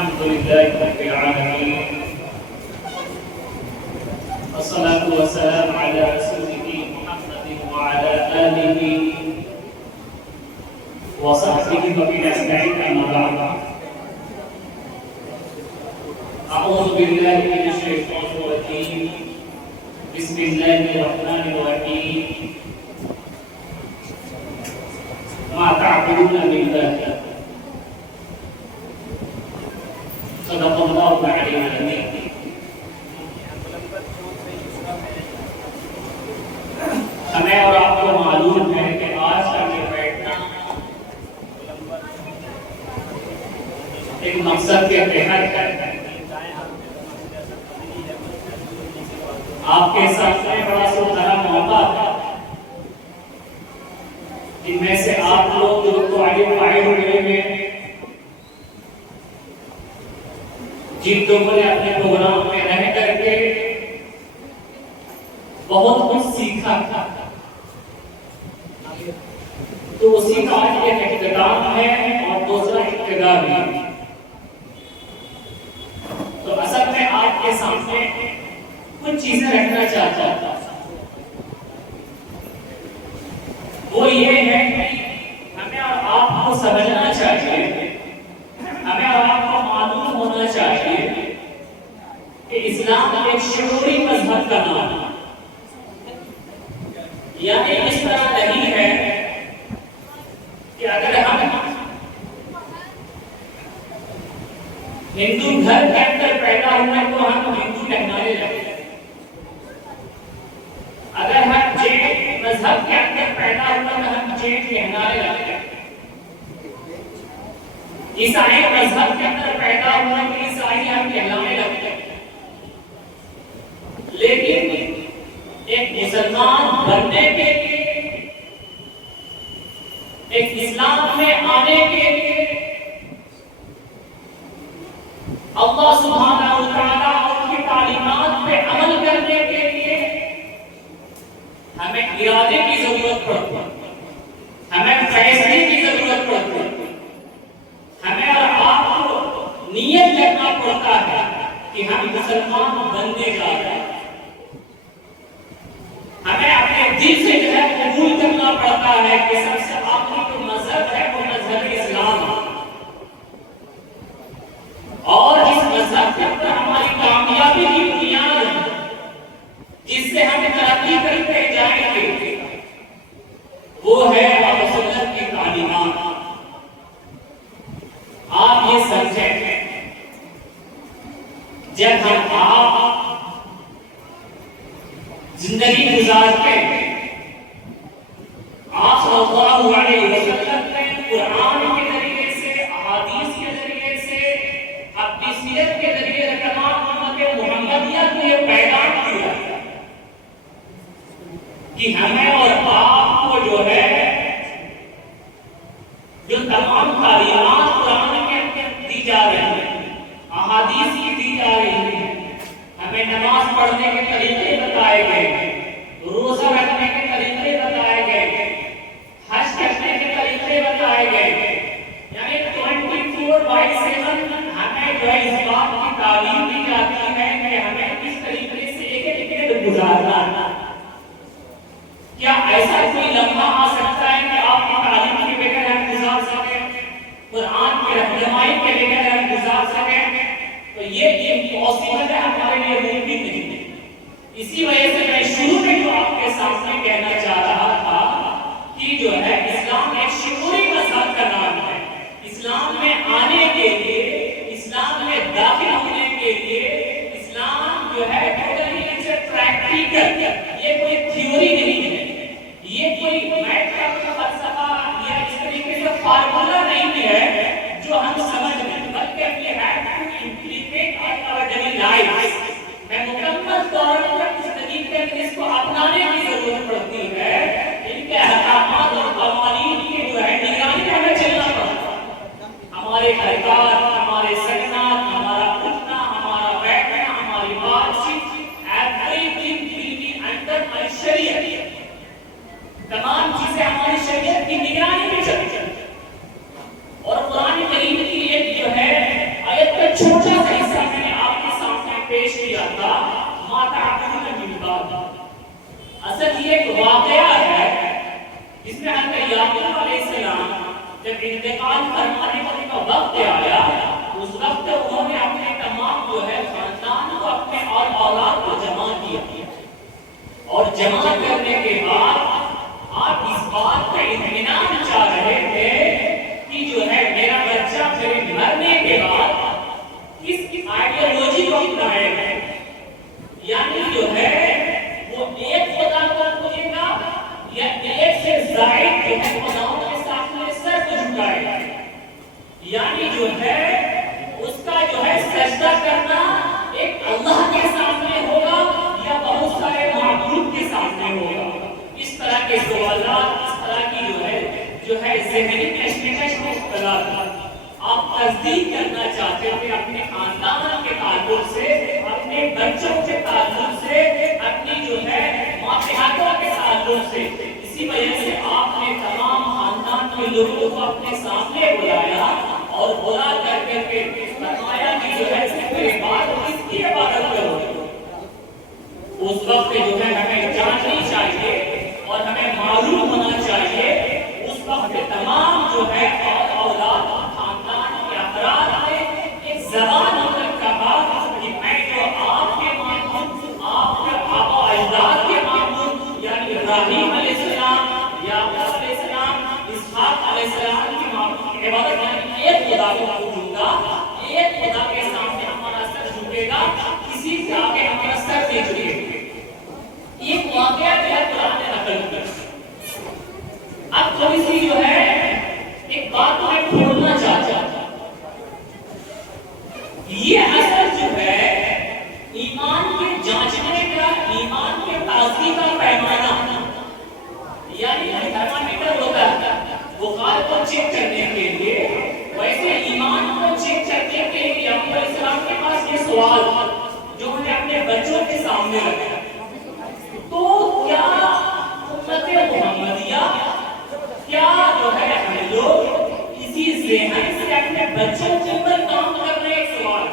الحمد لله رب العالمين والصلاة والسلام على رسوله محمد وعلى آله وصحبه ومن أجمعين أما بعد أعوذ بالله من الشيطان الرجيم بسم الله الرحمن الرحيم ما تعبدون من الله صدق الله العلي العظيم. ہمیں اور آپ کو معلوم ہے کہ آج کا یہ بیٹھنا ایک مقصد کے تحت ہے. آپ کے سامنے بڑا سنہرا موقع ہے جن میں سے آپ لوگ جو تعلیم پائے ہوئے ہیں جن لوگوں نے اپنے پروگرام میں رہ کر کے بہت کچھ سیکھا تھا تو اسی کا ایک اختتام ہے اور دوسرا ابتدا بھی. تو اصل میں آپ کے سامنے کچھ چیزیں رکھنا چاہتا تھا. وہ یہ ہے کہ ہمیں اور آپ کو سمجھنا چاہیے, ہمیں اور آپ کو معلوم ہونا چاہیے کہ اسلام ایک شعوری مذہب کا نام ہے. یعنی اس طرح نہیں ہے کہ اگر ہم ہندو گھر کے اندر پیدا ہوئے تو ہم ہندو کہلانے لگے. اگر ہم جین مذہب کے اندر پیدا ہوئے تو ہم جین کہلانے لگے. عیسائی مذہب کے اندر پیدا ہوئے تو عیسائی ہم کہلانے لگے. لیکن ایک مسلمان بننے کے لیے, ایک اسلام میں آنے کے لیے اللہ سبحانہ و تعالیٰ کی تعلیمات پہ عمل کرنے کے لیے ہمیں ارادے کی ضرورت پڑتی ہے, ہمیں فیصلے کی ضرورت پڑتی ہے, ہمیں اور آپ کو نیت کرنا پڑتا ہے کہ ہم مسلمان بننے جا رہے ہیں. ہمیں اپنے دل سے جو ہے قبول کرنا پڑتا ہے کہ سب سے آخری جو مذہب ہے وہ مذہب اسلام ہے, اور اس مذہب کے اندر ہماری کامیابی کی بنیاد ہے جس سے ہم ترقی کرتے جائیں گے وہ ہے رسول اللہ کی تعلیمات. آپ یہ سمجھیں جب ہم آپ زندگی گزارتے آپ صلی اللہ علیہ وسلم نے قرآن کے ذریعے سے, احادیث کے ذریعے سے, اپنی سیرت کے ذریعے سے تمام امت محمدیہ کو یہ پیغام دیا کہ ہمیں اور آپ کو جو ہے جو تمام تعلیمات قرآن کے دی جا رہی ہیں, احادیث کی دی جا رہی ہیں, ہمیں نماز پڑھنے کے طریقے بتائے گئے, روزہ رکھنے کے طریقے بتائے گئے, حج کرنے کے طریقے بتائے گئے. یعنی 24/7 ہمیں جو ہے اس بات کی تعلیم دی جاتی ہے کہ ہمیں کس طریقے سے ایک دن گزارنا ہے. کیا ایسا کوئی لمحہ آ سکتا ہے کہ آپ کی تعلیم کے بغیر ہم گزار سکیں, قرآن کی رہنمائی کے بغیر ہم گزار سکیں؟ تو یہ امپاسبل ہے, ہمارے لیے ممکن نہیں. اسی وجہ سے میں شروع میں جو آپ کے سامنے کہنا چاہ رہا تھا کہ جو ہے اسلام ایک شعوری مذہب کا نام ہے. اسلام میں آنے کے لیے, اسلام میں داخل ہونے کے لیے اسلام جو ہے پریکٹیکل, یہ کوئی تھیوری نہیں ہے, یہ کوئی میتھ کا فلسفہ یا اس طریقے سے فارمولا نہیں ہے جو ہم سمجھ لیں, بلکہ یہ ہے implement in our daily life. میں مکمل طور پر اس طریقے سے اس کو اپنانے کی ضرورت پڑتی ہے. ان کے احکامات اور قوانین کی جو ہے نگرانی میں ہمیں چلنا پڑتا ہے. ہمارے حرکات, ہمارے سکنات, ہمارا اٹھنا, ہمارا بیٹھنا, ہماری بات چیت, everything will be under my شریعت. تمام چیزیں ہماری شریعت کی نگرانی میں چلتی ہیں. اور قرآن کریم کی ایک جو ہے آیت کا اصل یہ ایک واقعہ ہے جس میں حضرت یعقوب علیہ السلام جب انتقال فرمانے کا وقت آیا، اس وقت انہوں نے اپنے تمام جو ہے خاندان کو اپنے اور اولاد کو جمع کیا، اور جمع کرنے کے بعد آپ اس بات کا اطمینان چاہ رہے تھے کہ جو ہے میرا بچہ میرے مرنے کے بعد کس آئیڈیالوجی کو اپنائے گا، یعنی جو ہے وہ ایک خدا کو پوجے گا یا ایک سے زائد جو ہے خداؤں کے سامنے سر کو جھکائے گا، یعنی جو ہے اس کا جو ہے سجدہ کرنا ایک اللہ کے سامنے ہوگا یا بہت سارے معبود کے سامنے ہوگا۔ اس طرح کے سوالات، اس طرح کی جو ہے ذہنی کشمکش میں مبتلا تھا۔ آپ تصدیق کرنا چاہتے تھے اپنے خاندان کے تعلق سے، اپنے بچوں کے تعلق سے، اپنی جو ہے ماتحتوں کے تعلق سے، اسی وجہ سے آپ نے تمام خاندان کے لوگوں کو اپنے سامنے بلایا اور بلا کر کے فرمایا کہ جو ہے ذکر بات کس کی عبادت کرو۔ اس وقت جو ہے ہمیں جاننی چاہیے اور ہمیں معلوم ہونا چاہیے، اس وقت تمام جو ہے اولاد خاندان کے افراد نے ایک زبان اندر کہا کہ میں جو آپ کے معبود، آپ کے آبا اجداد کے معبود یعنی ابراہیم علیہ السلام، یعقوب علیہ السلام، اسحاق علیہ السلام کی معبود کی عبادت، یعنی ایک خدا کو معبود گا، ایک خدا کے سامنے ہمارا سر جھکے گا، کسی سے آگے ہمارا سر نہیں جھکے گا۔ ایک واقعہ جو ہے قرآن نے نقل کیا۔ اب تھوڑی سی جو ہے ایک بات میں کھولنا چاہتا ہوں، یہ اثر جو ہے ایمان کے جانچنے کا، ایمان کے تازگی کا پیمانہ، یعنی تھرمامیٹر ہوتا ہے بخار کو چیک کرنے کے لیے، ویسے ایمان کو چیک کرنے کے لیے یعقوب علیہ السلام کے پاس یہ سوال جو انہیں اپنے بچوں کے سامنے رکھا، تو کیا امت محمدیہ، کیا جو ہے ہم لوگ اسی ذہن سے اپنے بچوں کے اوپر کام کر رہے ہیں؟ ایک سوال،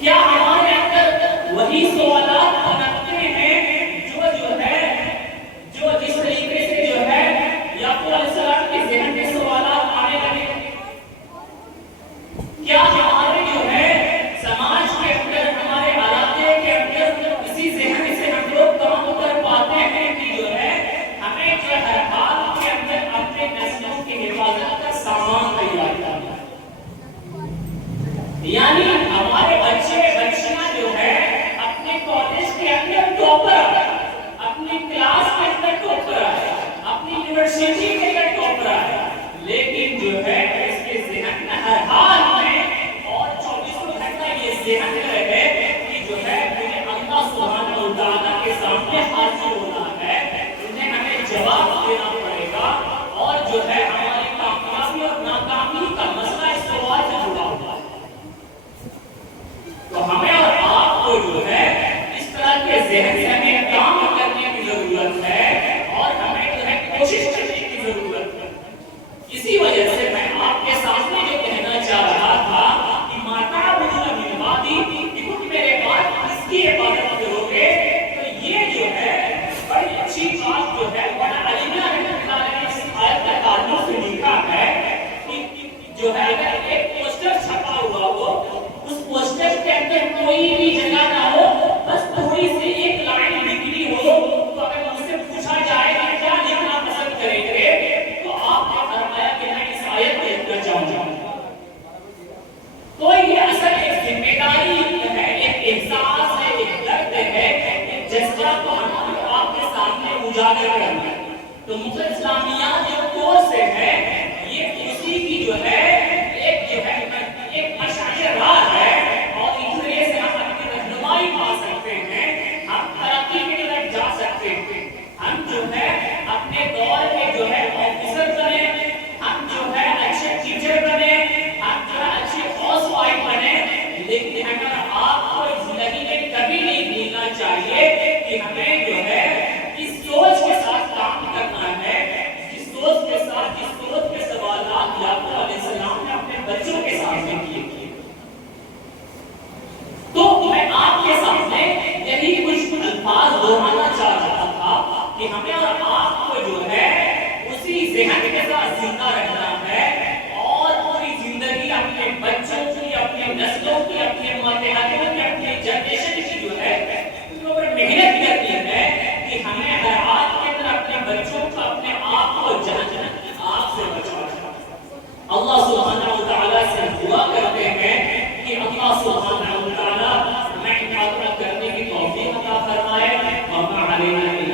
کیا ہمارے اندر وہی سوالات پنپتے ہیں جو ہے جو جس طریقے سے جو ہے یعقوب علیہ السلام کے ذہن میں سوالات آنے لگے؟ کیا ہمارے جو ہے سماج کے اندر، ہمارے علاقے کے اندر اسی ذہن سے ہم لوگ کام کر پاتے ہیں کہ جو ہے ہمیں جو ہر حال کے اندر اپنے نسلوں کی حفاظت کا سامان تیار کرنا ہے؟ یعنی ہمارے بچے بچیاں جو ہے اپنے کالج کے اندر ٹاپر، اپنی کلاس کے اندر ٹاپر ہے، اپنی یونیورسٹی کے اندر ٹاپر ہے، لیکن جو ہے اس کے ذہن میں ہر حال میں اور 24 گھنٹہ یہ ذہن رہے کہ جو ہے مجھے اللہ سبحانہ و تعالیٰ کے سامنے حاضر ہونا ہے، انہیں ہمیں جواب دینا پڑے گا، اور جو ہے ہماری کامیابی اور ناکامی کا مسئلہ اس سوال سے جڑا ہوا ہے۔ تو ہمیں اور آپ کو جو ہے اس طرح کے ذہن سے ہمیں کام کرنے کی ضرورت ہے اور ہمیں جو ہے کوشش کرنے کی ضرورت ہے۔ اسی وجہ سے میں آپ کے سامنے جو کہنا چاہ رہا تھا کہ ماتا بدل میرے کہ میرے بعد کس کی عبادت کرو گے، تو یہ جو ہے بڑی اچھی بات جو ہے بڑا علیمہ رحمۃ اللہ نے اس آیت کا تعلق سے لکھا ہے کہ جو ہے اگر ایک پوسٹر چھپا ہوا ہو، اس پوسٹر کے اندر کوئی بھی جگہ نہ ہو، بس تھوڑی سی ایک لائن لکھی ہو، تو اگر مجھ سے پوچھا جائے کہ کیا لکھنا پسند کریں گے، تو آپ نے فرمایا کہ میں اس آیت کو لکھنا چاہوں گا۔ تو یہ اصل ایک ذمہ داری ہے، ایک احساس ہے، ایک درد ہے، ایک جذبہ کو ہم آپ کے سامنے اجاگر کرنا ہے۔ تو مغل اسلامیات جو کورس ہے، یہ اسی کی جو ہے ایک مشعل راہ ہے، اور اس ذریعے سے ہم اپنی رہنمائی پا سکتے ہیں، ہم ترقی کی طرف جا سکتے ہیں، ہم جو ہے اپنے دور کے جو ہے آفیسر بنے، ہم جو ہے اچھے ٹیچر بنے، ہم جو ہے اچھے ہاؤس وائف بنے، لیکن اگر آپ کو زندگی میں کبھی نہیں بھولنا چاہیے کہ ہمیں جو ہے اس سوچ کے ساتھ کام کرنا ہے، جس سوچ کے ساتھ، جس سوچ کے سوالات یعقوب علیہ السلام کہ ہمیں اور آپ کو جو ہے اسی ذہن کے ساتھ زندہ رہنا